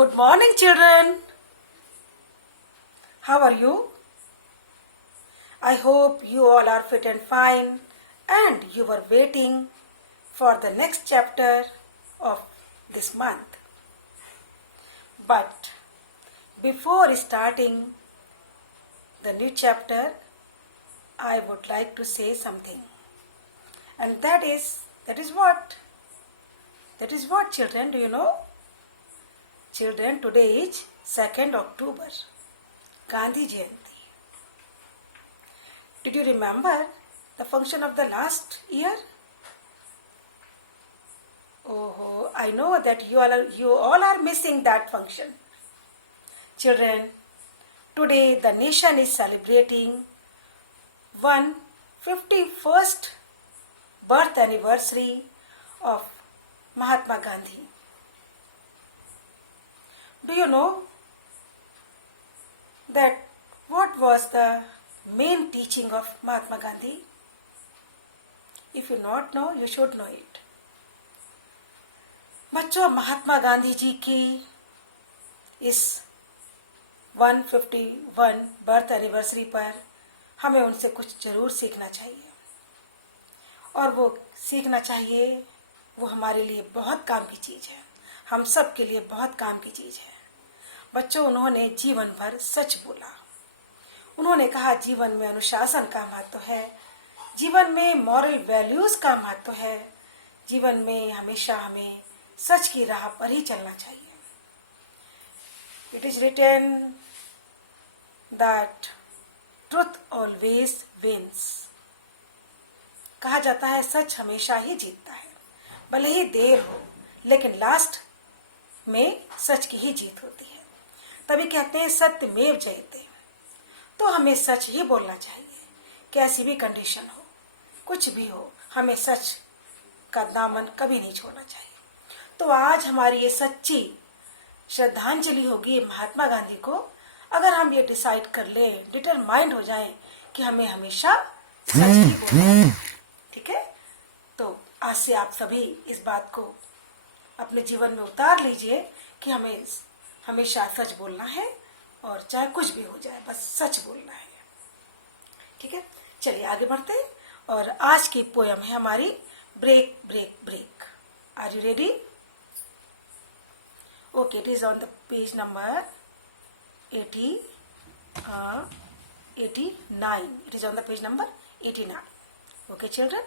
Good morning, children. How are you? I hope you all are fit and fine and you were waiting for the next chapter of this month. But before starting the new chapter, I would like to say something. And that is what? That is what, children? Do you know? Children, today is 2nd October, Gandhi Jayanti. Did you remember the function of the last year? Oh, I know that you all are missing that function. Children, today the nation is celebrating 151st birth anniversary of Mahatma Gandhi. Do you know that what was the main teaching of Mahatma Gandhi? If you not know, you should know it. बच्चों, महात्मा गांधी जी की इस 151 birth anniversary पर हमें उनसे कुछ जरूर सीखना चाहिए, और वो सीखना चाहिए, वो हमारे लिए बहुत काम की चीज है, हम सब के लिए बहुत काम की चीज है। बच्चों, उन्होंने जीवन भर सच बोला। उन्होंने कहा जीवन में अनुशासन का महत्व है, जीवन में मॉरल वैल्यूज का महत्व है, जीवन में हमेशा हमें सच की राह पर ही चलना चाहिए। It is written that truth always wins. कहा जाता है सच हमेशा ही जीतता है, भले ही देर हो, लेकिन लास्ट में सच की ही जीत होती है। तभी कहते हैं सत्यमेव जयते। तो हमें सच ही बोलना चाहिए, कैसी भी कंडीशन हो, कुछ भी हो, हमें सच का दामन कभी नहीं छोड़ना चाहिए। तो आज हमारी ये सच्ची श्रद्धांजलि होगी महात्मा गांधी को, अगर हम ये डिसाइड कर लें, डिटरमाइंड हो जाएं कि हमें हमेशा सच ही बोलना है। ठीक है? तो आज से आप सभी इस बात को अपने जीवन में उतार लीजिए कि हमें हमेशा सच बोलना है, और चाहे कुछ भी हो जाए बस सच बोलना है। ठीक है? चलिए आगे बढ़ते हैं, और आज की पोयम है हमारी break break break. Are you ready? Okay, it is on the page number 89. It is on the page number 89. Okay, children?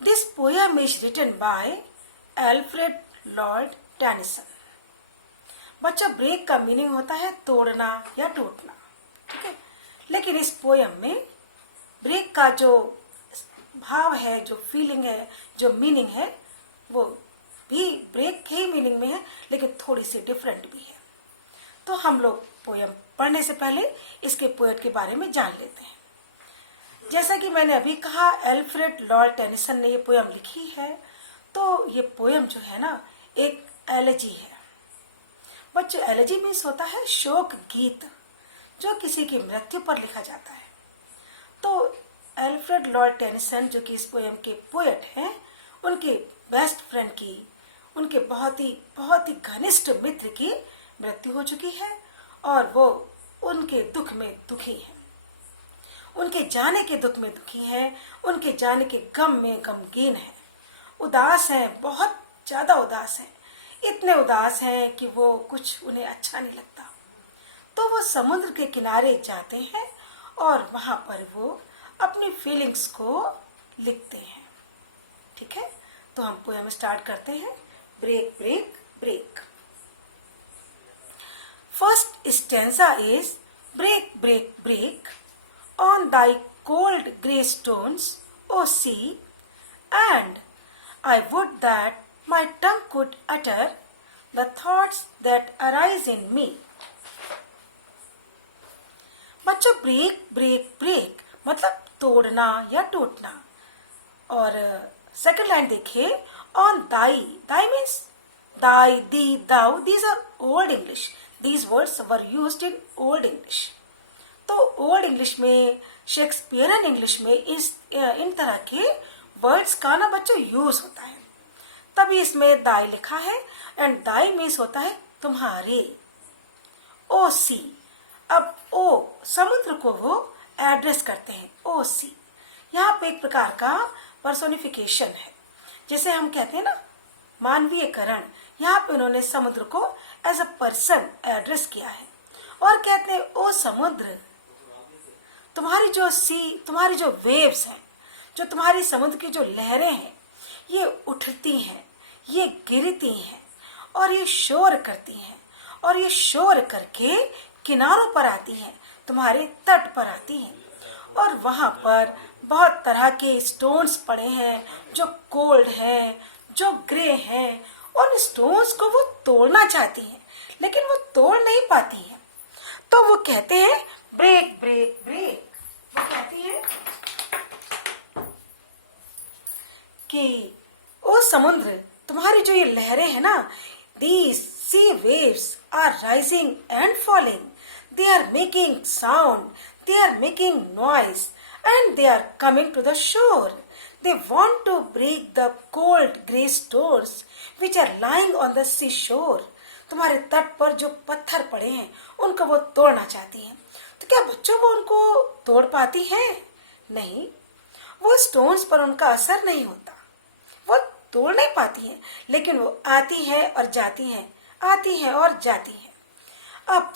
This poem is written by Alfred Lord Tennyson. बच्चों, ब्रेक का meaning होता है तोड़ना या टूटना। ठीक है? लेकिन इस पोयम में ब्रेक का जो भाव है, जो फीलिंग है, जो मीनिंग है, वो भी ब्रेक के ही मीनिंग में है, लेकिन थोड़ी सी डिफरेंट भी है। तो हम लोग पोयम पढ़ने से पहले इसके पोएट के बारे में जान लेते हैं। जैसा कि मैंने अभी कहा, एल्फ्रेड लॉर्ड टेनिसन ने ये पोयम लिखी है। तो ये पोयम जो है ना, एक एलेजी है। बच्चों, एलेजी मीन्स होता है शोक गीत, जो किसी की मृत्यु पर लिखा जाता है। तो एल्फ्रेड लॉर्ड टेनिसन, जो कि इस पोयम के पोएट हैं, उनके बेस्ट फ्रेंड की, उनके बहुत ही घनिष्ठ मित्र की मृत्यु हो चुकी है, और वो उनके दुख में दुखी हैं, उनके जाने के दुख में दुखी हैं, उनके जाने के गम में गमगीन हैं, उदास हैं, बहुत ज्यादा उदास हैं, इतने उदास हैं कि वो कुछ उन्हें अच्छा नहीं लगता। तो वो समुद्र के किनारे जाते हैं और वहां पर वो अपनी फीलिंग्स को लिखते हैं। ठीक है? तो हम पोएम स्टार्ट करते हैं। Break break break. First stanza is break break break on thy cold grey stones, O sea, and I would that my tongue could utter the thoughts that arise in me. बच्चों, break break break मतलब तोड़ना या टूटना। और second line देखिए, on thy. Thy means thy, thee, thou. These are old English. These words were used in Old English. तो old English में, Shakespearean English में इन तरह के वर्ड्स का ना बच्चों यूज होता है। तभी इसमें दाई लिखा है, एंड दाई मीन्स होता है तुम्हारे। ओ सी, अब ओ समुद्र को वो एड्रेस करते हैं, ओ सी। यहाँ पे एक प्रकार का पर्सोनिफिकेशन है, जैसे हम कहते हैं ना मानवीयकरण। यहाँ पे उन्होंने समुद्र को एज अ पर्सन एड्रेस किया है और कहते हैं ओ समुद्र, तुम्हारी जो तुम्हारी जो वेव्स हैं, जो तुम्हारी समुद्र की जो लहरें हैं, ये उठती हैं, ये गिरती हैं और ये शोर करती हैं और ये शोर करके किनारों पर आती हैं, तुम्हारे तट पर आती हैं और वहां पर बहुत तरह के स्टोन्स पड़े हैं जो कोल्ड हैं, जो ग्रे हैं और स्टोन्स को वो तोड़ना चाहती हैं लेकिन वो तोड़ नहीं पाती हैं। तो वो कहते हैं ब्रेक ब्रेक ब्रेक। वो कहती है कि ओ समुद्र, तुम्हारी जो ये लहरें हैं ना, these sea waves are rising and falling, they are making sound, they are making noise and they are coming to the shore. They want to break the cold grey stones which are lying on the seashore. तुम्हारे तट पर जो पत्थर पड़े हैं उनको वो तोड़ना चाहती हैं। तो क्या बच्चों वो उनको तोड़ पाती हैं? नहीं, वो स्टोन्स पर उनका असर नहीं होता, वो तोड़ नहीं पाती हैं, लेकिन वो आती है और जाती हैं, आती है और जाती है। अब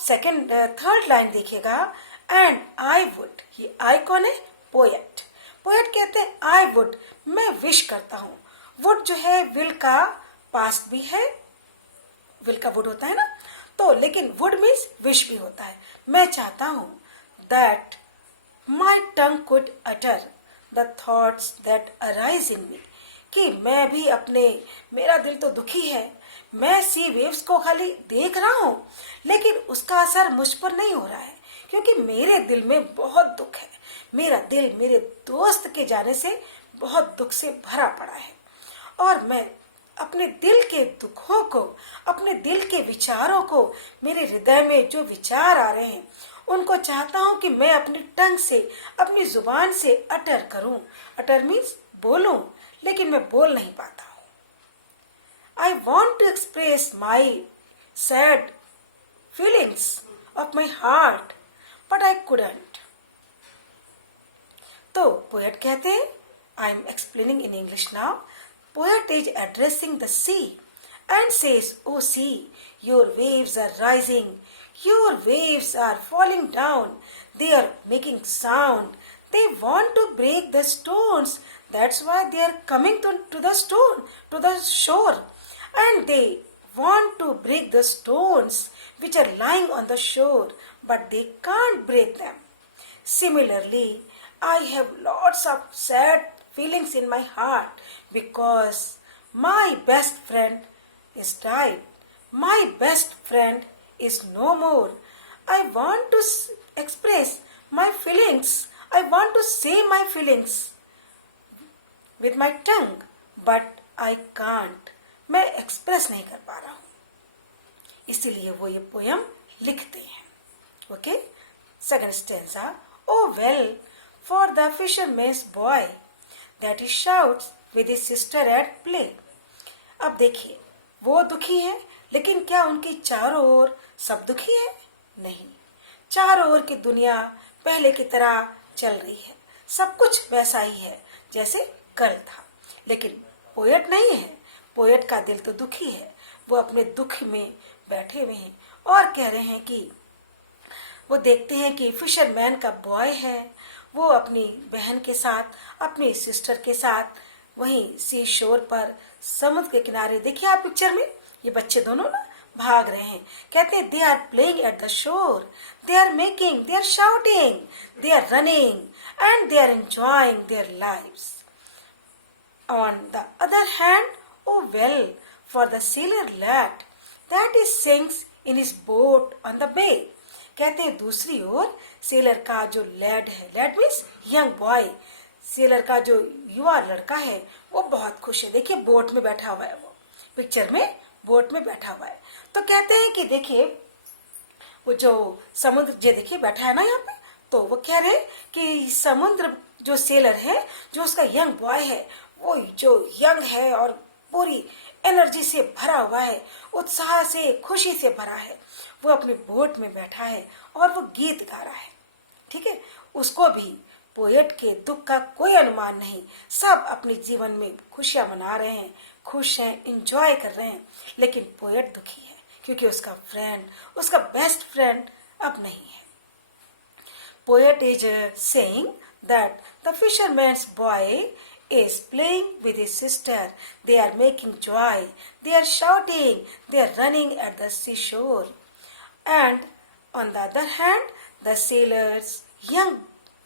थर्ड लाइन देखिएगा, एंड आई वुड। ये आई कौन है? पोएट। पोएट कहते हैं आई वुड, मैं विश करता हूँ। वुड जो है विल का पास्ट भी है, विल का वुड होता है ना, तो लेकिन वुड मीन्स विश भी होता है। मैं चाहता हूँ that my tongue could utter the thoughts that arise in me, कि मैं भी मेरा दिल तो दुखी है, मैं सी वेव्स को खाली देख रहा हूँ लेकिन उसका असर मुझ पर नहीं हो रहा है क्योंकि मेरे दिल में बहुत दुख है। मेरा दिल मेरे दोस्त के जाने से बहुत दुख से भरा पड़ा है और मैं अपने दिल के दुखों को, अपने दिल के विचारों को, मेरे हृदय में जो विचार आ रहे हैं उनको चाहता हूँ कि मैं अपनी टंग से, अपनी जुबान से अटर करूं। अटर मीन्स बोलूं, लेकिन मैं बोल नहीं पाता हूँ। I want to express my sad feelings of my heart, but I couldn't. तो पोएट कहते हैं, I am explaining in English now. Poet is addressing the sea and says, "Oh sea, your waves are rising, your waves are falling down. They are making sound. They want to break the stones. That's why they are coming to the shore. And they want to break the stones which are lying on the shore, but they can't break them. Similarly, I have lots of sad feelings in my heart because my best friend is died. My best friend is no more. I want to express my feelings. I want to say my feelings with my tongue, but I can't. मैं express नहीं कर पा रहा हूँ, इसीलिए वो ये poem लिखते हैं। Okay, second stanza. O well for the fisherman's boy that he shouts with his sister at play. अब देखिए, वो दुखी है लेकिन क्या उनकी चारों ओर सब दुखी है? नहीं, चारों ओर की दुनिया पहले की तरह चल रही है, सब कुछ वैसा ही है जैसे कल था, लेकिन पोएट नहीं है। पोएट का दिल तो दुखी है, वो अपने दुख में बैठे हुए हैं और कह रहे हैं कि वो देखते हैं कि फिशरमैन का बॉय है, वो अपनी बहन के साथ, अपनी सिस्टर के साथ वहीं सी शोर पर, समुद्र के किनारे, देखिए आप पिक्चर में ये बच्चे दोनों ना भाग रहे हैं। कहते हैं they are playing at the shore, they are making, they are shouting, they are running and they are enjoying their lives. On the other hand, oh well for the sailor lad that he sings in his boat on the bay. कहते हैं दूसरी ओर seller का जो lad है, lad means young boy, sailor का जो युवा लड़का है वो बहुत खुश है। देखिए बोट में बैठा हुआ है, वो पिक्चर में बोट में बैठा हुआ है। तो कहते हैं कि देखिए वो जो समुद्र जे देखिए बैठा है ना यहाँ पे, तो वो कह रहे हैं कि समुद्र जो सेलर है, जो उसका यंग बॉय है, वो जो यंग है और पूरी एनर्जी से भरा हुआ है, उत्साह से, खुशी से भरा है। वो अपनी बोट में बैठा है और वो गीत गा रहा है। ठीक है, उसको भी पोएट के दुख का कोई अनुमान नहीं। सब अपने जीवन में खुशियां मना रहे हैं, खुश हैं, इंजॉय कर रहे हैं। लेकिन पोएट दुखी है क्योंकि उसका फ्रेंड, उसका बेस्ट फ्रेंड अब नहीं है। Poet is saying that the fisherman's boy is playing with his sister. They are making joy. They are shouting. They are running at the seashore. And on the other hand, the sailor's young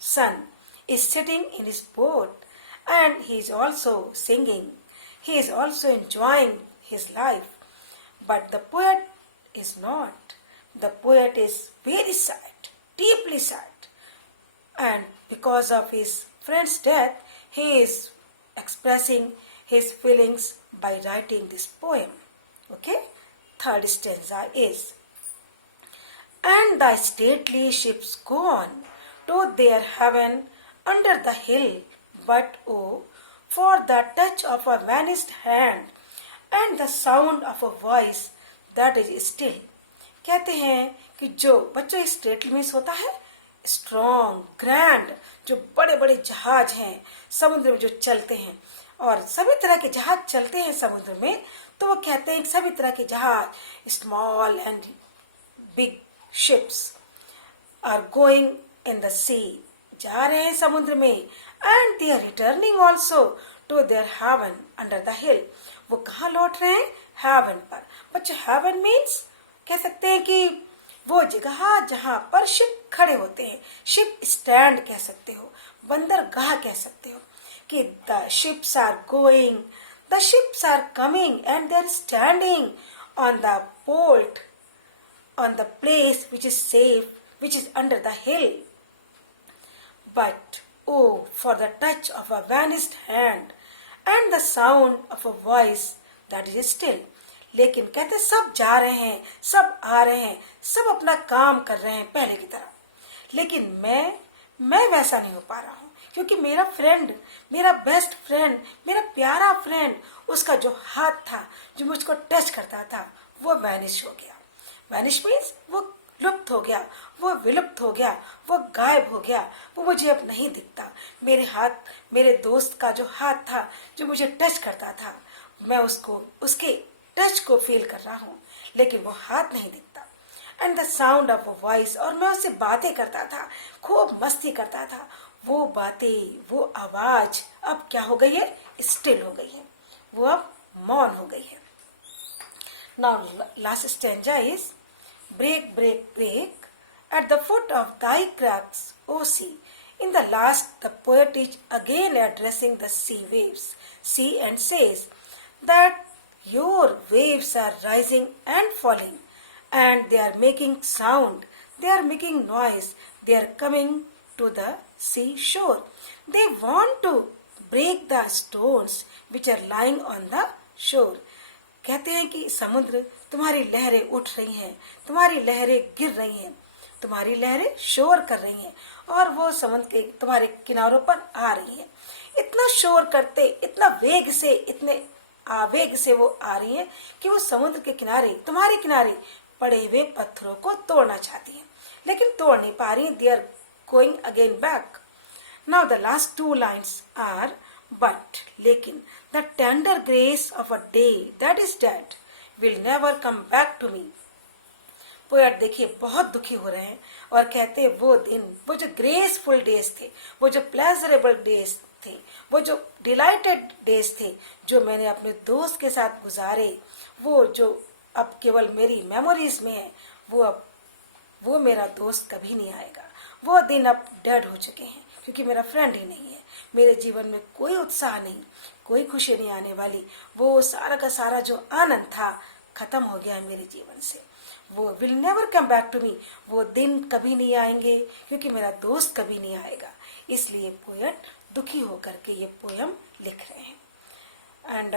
son is sitting in his boat and he is also singing. He is also enjoying his life. But the poet is not. The poet is very sad, deeply sad. And because of his friend's death, he is expressing his feelings by writing this poem. Okay? Third stanza is, and the stately ships go on to their haven under the hill, but oh, for the touch of a vanished hand and the sound of a voice that is still. कहते हैं कि जो बच्चों stately means होता है strong, grand, जो बड़े बड़े जहाज हैं समुद्र में जो चलते हैं, और सभी तरह के जहाज चलते हैं समुद्र में, तो वो कहते हैं कि सभी तरह के जहाज, small and big ships are going in the sea, जा रहे हैं समुद्र में, and they are returning also to their haven under the hill. वो कहाँ लौट रहे हैं? हेवन पर। बच्चों हेवन मीन्स कह सकते हैं कि वो जगह जहां पर शिप खड़े होते हैं, शिप स्टैंड कह सकते हो, बंदरगाह कह सकते हो, कि the ships are going, the ships are coming and they are standing on the port, on the place which is safe, which is under the hill. But oh, for the touch of a vanished hand and the sound of a voice that is still. लेकिन कहते सब जा रहे हैं, सब आ रहे हैं, सब अपना काम कर रहे हैं पहले की तरह, लेकिन मैं वैसा नहीं हो पा रहा हूँ, क्योंकि मेरा फ्रेंड, मेरा बेस्ट फ्रेंड, मेरा प्यारा फ्रेंड, उसका जो हाथ था जो मुझको टच करता था वो वैनिश हो गया. वैनिश मीन्स वो लुप्त हो गया, वो विलुप्त हो गया, वो गायब हो गया, वो मुझे अब नहीं दिखता. मेरे हाथ, मेरे दोस्त का जो हाथ था जो मुझे टच करता था, मैं उसको, उसके टच को फील कर रहा हूँ, लेकिन वो हाथ नहीं दिखता. And the sound of a voice, और मैं उससे बातें करता था, खूब मस्ती करता था, वो बातें, वो आवाज अब क्या हो गई है? स्टिल हो गई है, वो अब मौन हो गई है. Now last stanza is, break, break, break, at the foot of thy cracks, O sea. In the last, the poet is again addressing the sea and says that your waves are rising and falling, and they are making sound, they are making noise, they are coming to the seashore. They want to break the stones which are lying on the shore. कहते हैं कि समुद्र, तुम्हारी लहरें उठ रही हैं, तुम्हारी लहरें गिर रही हैं, तुम्हारी लहरें शोर कर रही हैं, और वो समुद्र के तुम्हारे किनारों पर आ रही हैं. इतना शोर करते, इतना वेग से, इतने आवेग से वो आ रही हैं कि वो समुद्र के किनारे, तुम्हारे किनारे पड़े हुए पत्थरों को तोड़ना चाहती हैं, लेकिन तोड़ नहीं पा रही. They are going again back. Now the last two lines are, but लेकिन the tender grace of a day that is dead will never come back to me. Poet देखिए बहुत दुखी हो रहे हैं और कहते हैं वो दिन, वो जो ग्रेसफुल डेज थे, वो जो प्लेजरेबल डेज थे, वो जो डिलाइटेड डेज थे जो मैंने अपने दोस्त के साथ गुजारे, वो जो अब केवल मेरी मेमोरीज में है, वो मेरा दोस्त कभी नहीं आएगा. वो दिन अब डेड हो चुके हैं क्योंकि मेरा फ्रेंड ही नहीं है. मेरे जीवन में कोई उत्साह नहीं, कोई खुशी नहीं आने वाली. वो सारा का सारा जो आनंद था खत्म हो गया है मेरे जीवन से. वो will never come back to me. वो दिन कभी नहीं आएंगे क्योंकि मेरा दोस्त कभी नहीं आएगा. इसलिए पोएट दुखी होकर के ये पोयम लिख रहे हैं. एंड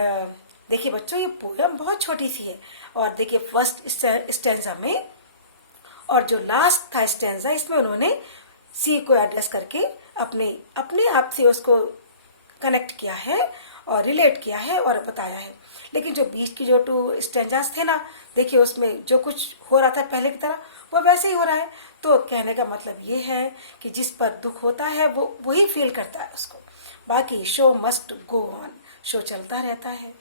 देखिए बच्चों, ये पोयम बहुत छोटी सी है, और देखिए फर्स्ट स्टैंजा में और जो लास्ट था स्टैंजा, इसमें उन्होंने सी को एड्रेस करके अपने आप से उसको कनेक्ट किया है, और रिलेट किया है और बताया है। लेकिन जो बीच की जो 2 स्टेंजास थे ना, देखिए उसमें जो कुछ हो रहा था पहले की तरह वो वैसे ही हो रहा है। तो कहने का मतलब ये है कि जिस पर दुख होता है वो वही फील करता है उसको, बाकी show must go on, show चलता रहता है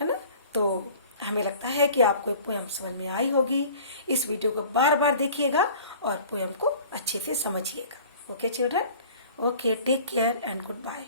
ना। तो हमें लगता है कि आपको पोयम समझ में आई होगी। इस वीडियो को बार बार देखिएगा और पोयम को अच्छे से समझिएगा। Okay children, okay, take care and good bye.